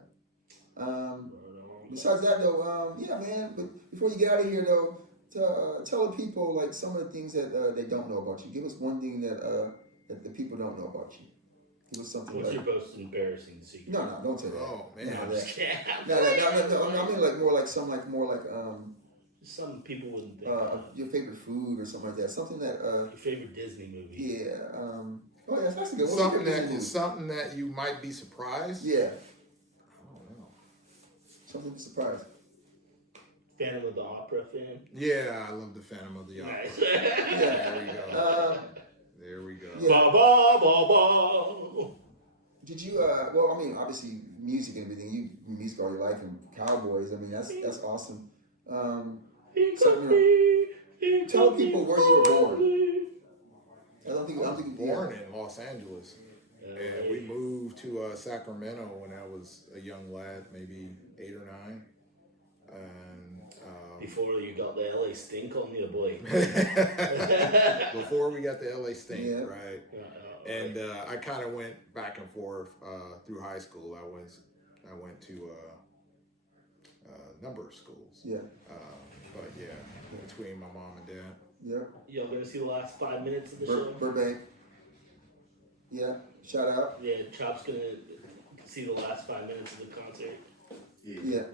Besides that, though, yeah, man. But before you get out of here, though, tell the people like some of the things that they don't know about you. Give us one thing that the people don't know about you. Give us something. What's your most embarrassing secret? No, don't say that. Oh man, no, I'm just kidding. No. I mean, like more like some people wouldn't think. Your favorite food or something like that. Something that your favorite Disney movie. Yeah. Oh yeah, that's a good one. Something that you might be surprised. Yeah. I don't know. Something to surprise. Phantom of the Opera fan. Yeah, I love the Phantom of the Opera. Nice. Yeah, there we go. There we go. Yeah. Ba ba ba ba. Did you? Well, I mean, obviously, music and everything. You music all your life and cowboys. I mean, that's awesome. Tell people where you were born. I don't think born in Los Angeles, and we moved to Sacramento when I was a young lad, maybe 8 or 9. And before you got the LA stink on you, boy. Before we got the LA stink, yeah. right? And I kind of went back and forth through high school. I went to a number of schools. Yeah. But yeah, between my mom and dad. Yeah. Y'all gonna see the last 5 minutes of the show? Burbank. Yeah. Shout out. Yeah, Chop's gonna see the last 5 minutes of the concert. Yeah.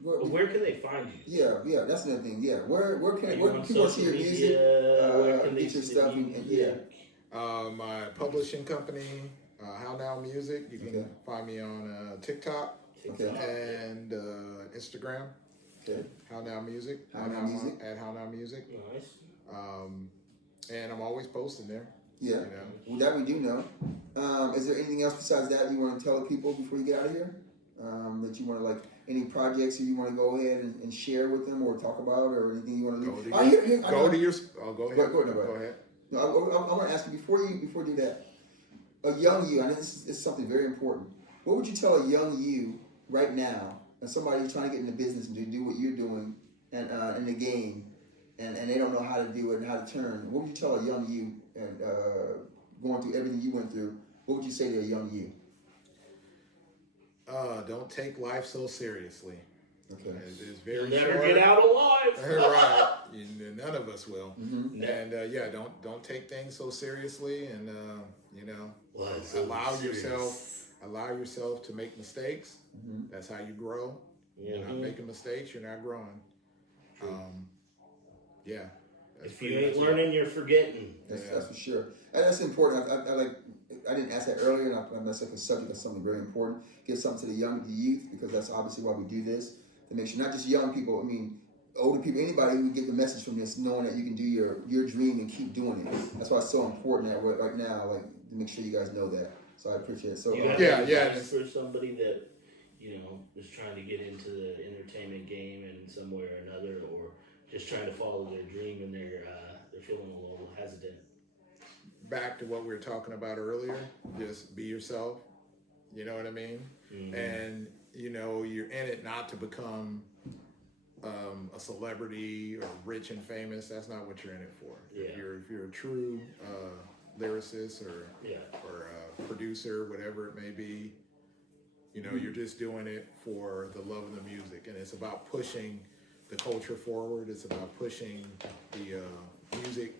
Where can they find you? Yeah. That's another thing. Yeah. Where can people see your music? Where can they get your see stuff? My publishing company, How Now Music. You can find me on TikTok and Instagram. Okay. How Now Music. How Now Music. At How Now Music. Nice. And I'm always posting there. Yeah. You know? Well, that we do know. Is there anything else besides that you want to tell the people before you get out of here? That you want to, like, any projects that you want to go ahead and share with them or talk about, or anything you want to do? Go ahead. Go ahead. No, I want to ask you before you do that. A young you, I know this is something very important. What would you tell a young you right now, and somebody who's trying to get into business and do what you're doing, and in the game, and they don't know how to do it and how to turn? What would you tell a young you, and going through everything you went through? What would you say to a young you? Don't take life so seriously. Okay. It's very You'll never short. get out alive. Right. None of us will. Mm-hmm. And don't take things so seriously, and allow yourself to make mistakes. Mm-hmm. That's how you grow. You're not making mistakes, you're not growing. If you ain't learning, you're forgetting. That's for sure. And that's important. I didn't ask that earlier, and that's like a subject that's something very important. Give something to the youth, because that's obviously why we do this, to make sure not just young people, I mean, older people, anybody who get the message from this, knowing that you can do your dream and keep doing it. That's why it's so important that right now, like, to make sure you guys know that. So I appreciate it. So for somebody that is trying to get into the entertainment game in some way or another, or just trying to follow their dream and they're feeling a little hesitant. Back to what we were talking about earlier, just be yourself. You know what I mean? Mm-hmm. And you're in it not to become a celebrity or rich and famous. That's not what you're in it for. Yeah. If you're a true lyricist or producer, whatever it may be, you're just doing it for the love of the music, and it's about pushing the culture forward. It's about pushing the music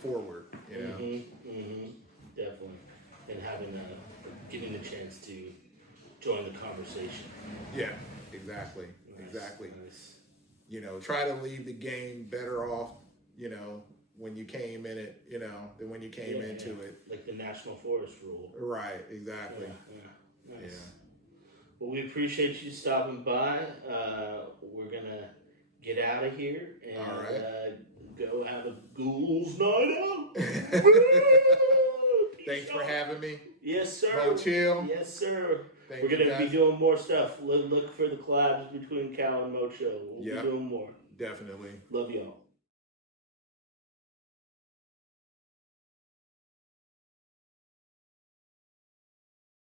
forward. Definitely, and getting the chance to join the conversation. Yeah, exactly. Nice. Try to leave the game better off, when you came in it, than when you came into it. Like the National Forest rule. Right, exactly. Yeah. Nice. Well, we appreciate you stopping by. We're gonna get out of here and go have a ghouls night out. Thanks for having me. Yes, sir. MoChill. Yes, sir. Thank We're going to you, be doing more stuff. Look for the collabs between Cal and MoChill. We'll be doing more. Definitely. Love y'all.